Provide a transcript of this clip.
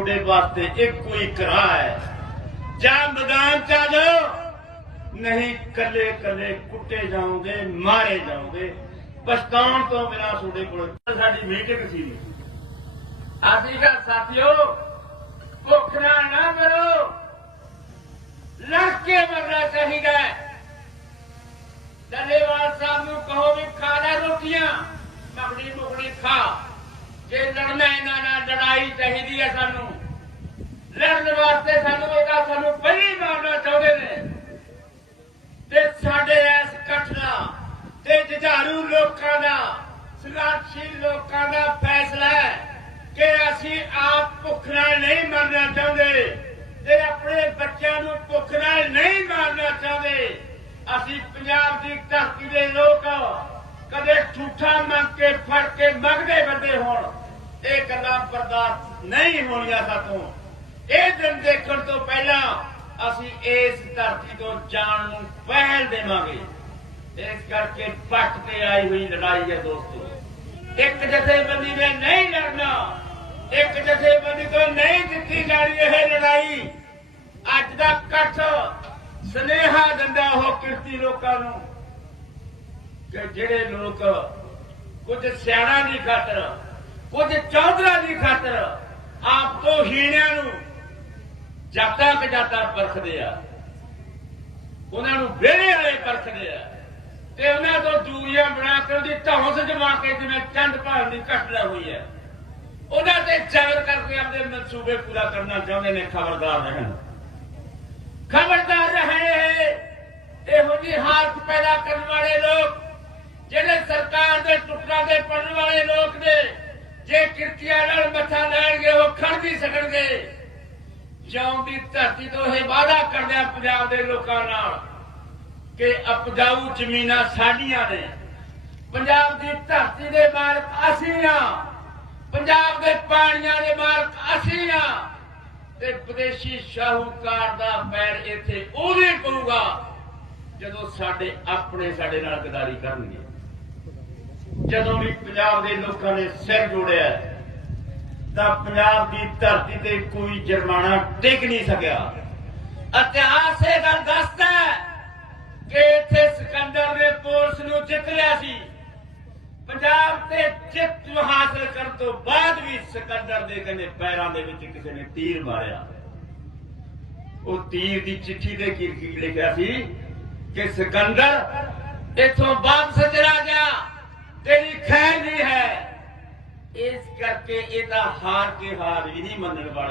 ਤੁਹਾਡੇ ਵਾਸਤੇ ਇੱਕੋ ਹੀ ਕਰਾ ਹੈ। ਜਾਂ ਮੈਦਾਨ ਚ ਆ ਜਾਓ, ਨਹੀਂ ਕੱਲੇ ਕੱਲੇ ਕੁੱਟੇ ਜਾਓਗੇ, ਮਾਰੇ ਜਾਓਗੇ। ਪਛਤਾਉਣ ਤੋਂ ਬਿਨਾਂ ਤੁਹਾਡੇ ਕੋਲ ਸਾਡੀ ਮੀਟਿੰਗ ਸੀ ਅਸੀਂ ਕਾ ਸਾਥੀਓ, ਭੁੱਖ ਨਾਲ ਨਾ ਕਰੋ ਲੜ ਕੇ ਮਰਨਾ ਚਾਹੀਦਾ ਦਲੇਵਾਲ ਸਾਹਿਬ ਨੂੰ ਕਹੋ ਵੀ ਖਾ ਲੈ ਰੋਟੀਆਂ। ਮਗੜੀ ਮੁਗੜੀ ਖਾ। ਜੇ ਲੜਨਾ ਇਹਨਾਂ ਨਾਲ ਲੜਾਈ ਚਾਹੀਦੀ ਹੈ ਸਾਨੂੰ। ਲੜਨ ਵਾਸਤੇ ਸਾਨੂੰ ਇਹਦਾ ਸਾਨੂੰ ਪਹਿਲੀ ਮਾਰਨਾ ਚਾਹੁੰਦੇ ਨੇ। ਤੇ ਸਾਡੇ ਇਸ ਇਕੱਠ ਤੇ ਜੁਝਾਰੂ ਲੋਕਾਂ ਦਾ ਸੰਘਰਸ਼ੀਲ ਲੋਕਾਂ ਦਾ ਫੈਸਲਾ ਹੈ ਕਿ ਅਸੀਂ ਆਪ ਭੁੱਖ ਨਾਲ ਨਹੀਂ ਮਰਨਾ ਚਾਹੁੰਦੇ ਤੇ ਆਪਣੇ ਬੱਚਿਆਂ ਨੂੰ ਭੁੱਖ ਨਾਲ ਨਹੀਂ ਮਾਰਨਾ ਚਾਹੁੰਦੇ। ਅਸੀਂ ਪੰਜਾਬ ਦੀ ਧਰਤੀ ਦੇ ਲੋਕ ਕਦੇ ਝੂਠਾ ਮੰਗ ਕੇ ਫੜ ਕੇ ਮੰਗਦੇ ਗੱਲਾਂ ਬਰਦਾਸ਼ਤ ਨਹੀਂ ਹੋਣੀਆਂ ਸਾਤੋਂ। ਇਹ ਦਿਨ ਦੇਖਣ ਤੋਂ ਪਹਿਲਾਂ ਅਸੀਂ ਇਸ ਧਰਤੀ ਤੋਂ ਜਾਣ ਨੂੰ ਪਹਿਲ ਦੇਵਾਂਗੇ। ਇਸ ਕਰਕੇ ਪੱਟ ਤੇ ਆਈ ਹੋਈ ਲੜਾਈ ਹੈ ਦੋਸਤੋ। ਇੱਕ ਜਥੇਬੰਦੀ ਨੇ ਨਹੀਂ ਲੜਨਾ, ਇੱਕ ਜਥੇਬੰਦੀ ਤੋਂ ਨਹੀਂ ਜਿੱਤੀ ਜਾਣੀ ਇਹ ਲੜਾਈ। ਅੱਜ ਦਾ ਇਕੱਠ ਸਨੇਹਾ ਦਿੰਦਾ ਉਹ ਕਿਰਤੀ ਲੋਕਾਂ ਨੂੰ ਕਿ ਜਿਹੜੇ ਲੋਕ ਕੁਝ ਸਿਆਣਾ ਦੀ ਖਾਤਰ ਕੁਝ ਚੌਧਰਾ ਦੀ ਖਾਤਰ ਆਪ ਤੋਂ ਹੀਣਿਆਂ ਨੂੰ ਜਾਤਾਂ ਕਿ ਪਰਖਦੇ ਆ। ਉਹਨਾਂ ਨੂੰ ਵਿਹੜੇ ਵਾਲੇ ਪਰਖਦੇ ਆ। ਤੇ ਉਹਨਾਂ ਤੋਂ ਦੂਰੀਆਂ ਬਣਾ ਕੇ ਉਹਦੀ ਧੌਂਸ ਜਮਾ ਕੇ ਜਿਵੇਂ ਚੰਦ ਭਾਲ ਦੀ ਘਟਨਾ ਹੋਈ ਹੈ। ਉਹਨਾਂ ਤੇ ਚਾਰ ਕਰਕੇ ਆਪਣੇ ਮਨਸੂਬੇ ਪੂਰਾ ਕਰਨਾ ਚਾਹੁੰਦੇ ਨੇ ਖਬਰਦਾਰ ਰਹਿਣ। ਖਬਰਦਾਰ ਰਹੇ ਇਹੋ ਜਿਹੀ ਹਾਲਤ ਪੈਦਾ ਕਰਨ ਵਾਲੇ ਲੋਕ, ਜਿਹੜੇ ਸਰਕਾਰ ਦੇ ਟੁੱਟਾਂ ਦੇ ਪੜਨ ਵਾਲੇ ਲੋਕ ਨੇ। ਜੇ ਕਿਰਤੀਆਂ ਨਾਲ ਮੱਥਾ ਲੈਣਗੇ, ਉਹ ਖੜ ਨਹੀਂ ਸਕਣਗੇ। ਜਿਉਂ ਦੀ ਧਰਤੀ ਤੋਂ ਇਹ ਵਾਅਦਾ ਕਰਦੇ ਪੰਜਾਬ ਦੇ ਲੋਕਾਂ ਨਾਲ ਕਿ ਅਪਜਾਊ ਜ਼ਮੀਨਾਂ ਸਾਡੀਆਂ ਨੇ। ਪੰਜਾਬ ਦੀ ਧਰਤੀ ਦੇ ਮਾਲਕ ਅਸੀਂ ਆ ਪੰਜਾਬ ਦੇ ਪਾਣੀਆਂ ਦੇ ਮਾਲਕ ਅਸੀਂ ਆ ਤੇ ਵਿਦੇਸ਼ੀ ਸ਼ਾਹੂਕਾਰ ਦਾ ਪੈਰ ਇੱਥੇ ਉਹਦੇ ਪਊਗਾ ਜਦੋਂ ਸਾਡੇ ਆਪਣੇ ਸਾਡੇ ਨਾਲ ਗਦਾਰੀ ਕਰਨਗੇ। ਜਦੋਂ ਵੀ ਪੰਜਾਬ ਦੇ ਲੋਕਾਂ ਨੇ ਸਿਰ ਜੋੜਿਆ ਤਾਂ ਪੰਜਾਬ ਦੀ ਧਰਤੀ ਤੇ ਕੋਈ ਜੁਰਮਾਨਾ ਟਿਕ ਨਹੀਂ ਸਕਿਆ। ਇਤਿਹਾਸ ਇਹ ਗੱਲ ਦੱਸਦਾ ਕਿ ਇੱਥੇ ਸਿਕੰਦਰ ਨੇ ਪੁਲਿਸ ਨੂੰ ਜਿੱਤ ਲਿਆ ਸੀ। ਪੰਜਾਬ ਤੇ ਜਿੱਤ ਹਾਸਲ ਕਰਨ ਤੋਂ ਬਾਅਦ ਵੀ ਸਿਕੰਦਰ ਦੇ ਕਹਿੰਦੇ ਪੈਰਾਂ ਦੇ ਵਿੱਚ ਕਿਸੇ ਨੇ ਤੀਰ ਮਾਰਿਆ। ਉਹ ਤੀਰ ਦੀ ਚਿੱਠੀ ਤੇ ਕੀ ਲਿਖਿਆ ਸੀ ਕਿ ਸਿਕੰਦਰ ਇਥੋਂ ਵਾਪਸ ਚਲਾ ਗਿਆ। ਤੇਰੀ ਖੈਰ ਨਹੀਂ ਹੈ। ਇਸ ਕਰਕੇ ਇਹਦਾ ਹਾਰ ਕੇ ਹਾਰ ਵੀ ਨਹੀਂ ਮੰਨਣ ਵਾਲਾ।